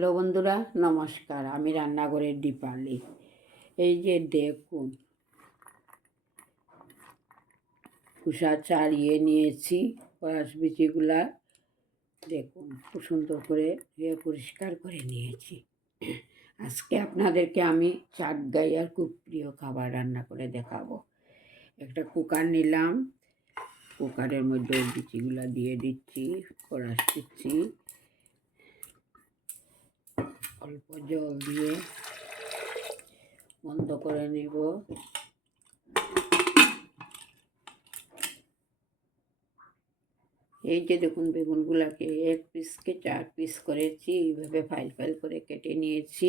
Hello বন্ধুরা, নমস্কার। আমি রান্নাঘরের দীপালি। এই যে দেখুন কুসা চাড়িয়ে নিয়েছি পরাশ বিচিগুলা। দেখুন, খুব সুন্দর করে ধুয়ে পরিষ্কার করে নিয়েছি। আজকে আপনাদেরকে আমি চাট গাইয়ার খুব প্রিয় খাবার রান্না করে দেখাবো। একটা কুকার নিলাম, কুকারের মধ্যে বিচিগুলা দিয়ে দিচ্ছি পরাশ দিচ্ছি অল্প জল দিয়ে বন্ধ করে নেব। এই যে দেখুন বেগুনগুলাকে এক পিসকে চার পিস করেছি, এইভাবে ফাইল ফাইল করে কেটে নিয়েছি।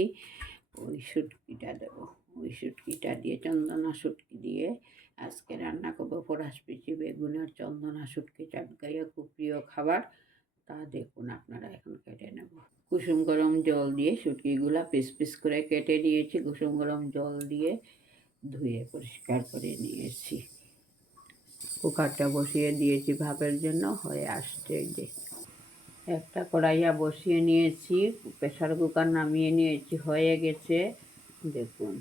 ওই শুটকিটা দেবো, ওই শুটকিটা দিয়ে চন্দনা শুটকি দিয়ে আজকে রান্না করব ফরাস পিচি বেগুন আর চন্দনা শুটকি চাটগাইয়া খুব প্রিয় খাবার। তা দেখুন, আপনারা এখন কেটে নেব। কুসুম গরম জল দিয়ে শুটকিগুলা পিস পিস করে কেটে নিয়েছি। কুসুম গরম জল দিয়ে ধুয়ে পরিষ্কার করে নিয়েছি। কুকারটা বসিয়ে দিয়েছি ভাপের জন্য, হয়ে আসছে যে। একটা কড়াইয়া বসিয়ে নিয়েছি প্রেশার কুকার নামিয়ে নিয়েছি, হয়ে গেছে। দেখুন।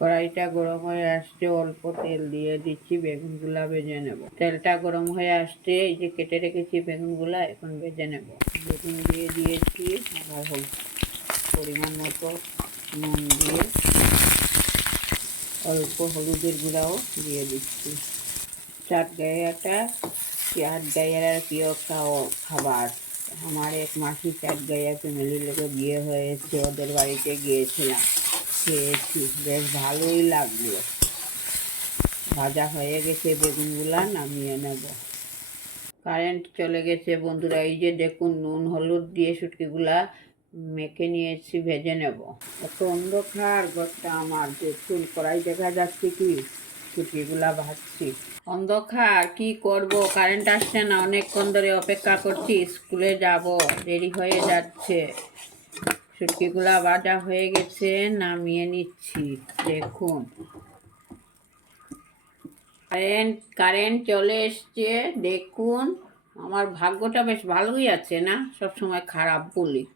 কড়াইটা গরম হয়ে আসছে, অল্প তেল দিয়ে দিচ্ছি, বেগুনগুলা ভেজে নেব। তেলটা গরম হয়ে আসছে, এই যে কেটে রেখেছি বেগুনগুলা, এখন ভেজে নেব। বেগুন দিয়ে দিয়েছি হল পরিমাণ মতো, নুন দিয়ে অল্প হলুদের গুঁড়াও দিয়ে দিচ্ছি। চাট গাইয়াটা চাট গাইয়ার প্রিয় খাবার। আমার এক মাসি চাট গাইয়া ফ্যামিলির লোকে বিয়ে হয়েছে, ওদের বাড়িতে গিয়েছিলাম। খেয়েছি, বেশ ভালোই লাগল। ভাজা হয়ে গেছে বেগুনগুলা, নামিয়ে নেব। কারেন্ট চলে গেছে বন্ধুরা, এই যে দেখুন নুন, হলুদ দিয়ে শুটকিগুলা মেখে নিয়েছি, ভেজে নেব। এত অন্ধকার ঘরটা আমার, দেখুন কড়াই দেখা যাচ্ছে কি? শুটকিগুলা ভাজছি। অন্ধকার, কি করব? কারেন্ট আসছে না, অনেকক্ষণ ধরে অপেক্ষা করছি, স্কুলে যাব, দেরি হয়ে যাচ্ছে। শুটকিগুলা ভাজা হয়ে গেছে, নামিয়ে নিচ্ছি। দেখুন। কারেন্ট কারেন্ট চলে এসছে, দেখুন। আমার ভাগ্যটা বেশ ভালোই আছে না? সব সময় খারাপ বলি।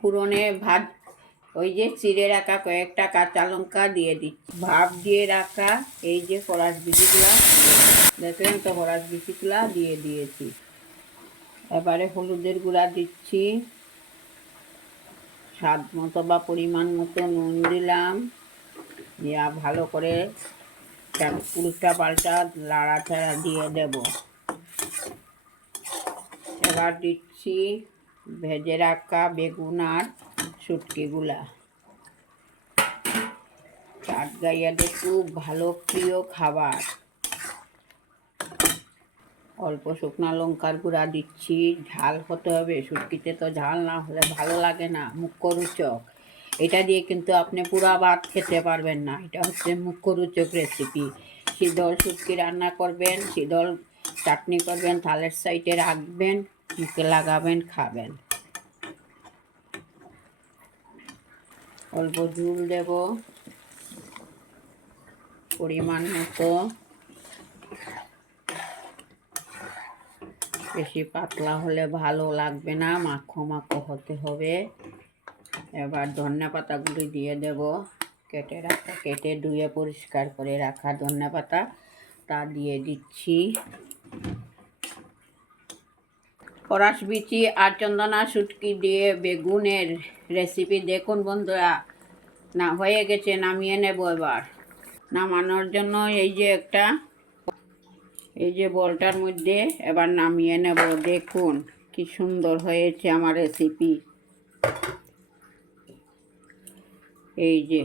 পুরনে ভাত, ওই যে চিড়ে রাখা কয়েকটা কাঁচা লঙ্কা দিয়ে দিচ্ছি। ভাপ দিয়ে রাখা, এই যে ফরাস বিচিগুলা। দেখলেন তো, ফরাস বিচিগুলা দিয়ে দিয়েছি। এবারে হলুদের গুঁড়া দিচ্ছি। স্বাদ মতো বা পরিমাণ মতো নুন দিলাম। ইয়া ভালো করে উল্টা পাল্টা লাড়াচাড়া দিয়ে দেব। এবার দিচ্ছি ভেজে রাখা বেগুন আর শুটকিগুলা। চাট গাইয়াদের খুব ভালো প্রিয় খাবার। অল্প শুকনো লঙ্কার গুঁড়া দিচ্ছি। ঝাল হতে হবে, শুটকিতে তো ঝাল না হলে ভালো লাগে না মুখ্যরুচক এটা দিয়ে কিন্তু আপনি পুরা ভাত খেতে পারবেন না। এটা হচ্ছে মুখ্যরুচক রেসিপি শীতল শুটকি রান্না করবেন শীতল চাটনি করবেন, থালের সাইডে রাখবেন, মুখে লাগাবেন, খাবেন। অল্প ঝুল দেব পরিমাণ মতো। বেশি পাতলা হলে ভালো লাগবে না, মাখো মাখো হতে হবে। এবার ধনে পাতাগুলি দিয়ে দেব। কেটে রাখা, কেটে ধুয়ে পরিষ্কার করে রাখা ধনে পাতা, তা দিয়ে দিচ্ছি। পরাশ বিচি আর চন্দনা শুটকি দিয়ে বেগুনের রেসিপি দেখুন বন্ধুরা। না, হয়ে গেছে, নামিয়ে নেব এবার। নামানোর জন্য এই যে একটা এই যে বলটার মধ্যে এবার নামিয়ে নেব, দেখুন কি সুন্দর হয়েছে আমার রেসিপি এই যে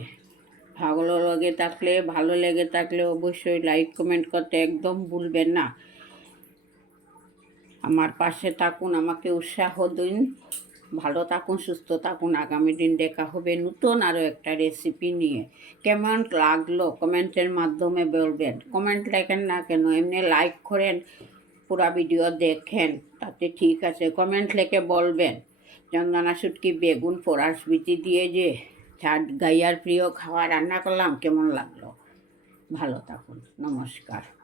ভালো লেগে থাকলে, ভালো লেগে থাকলে অবশ্যই লাইক কমেন্ট করতে একদম ভুলবেন না। আমার পাশে থাকুন, আমাকে উৎসাহ দিন। ভালো থাকুন, সুস্থ থাকুন। আগামী দিন দেখা হবে নতুন আরও একটা রেসিপি নিয়ে। কেমন লাগল কমেন্টের মাধ্যমে বলবেন। কমেন্ট লেখেন না কেন, এমনি লাইক করেন, পুরা ভিডিও দেখেন, তাতে ঠিক আছে। কমেন্ট লেখে বলবেন, চন্দনা শুটকি বেগুন ফোরাস বিচি দিয়ে যে ছাট গাইয়ার প্রিয় খাওয়া রান্না করলাম, কেমন লাগল? ভালো থাকুন, নমস্কার।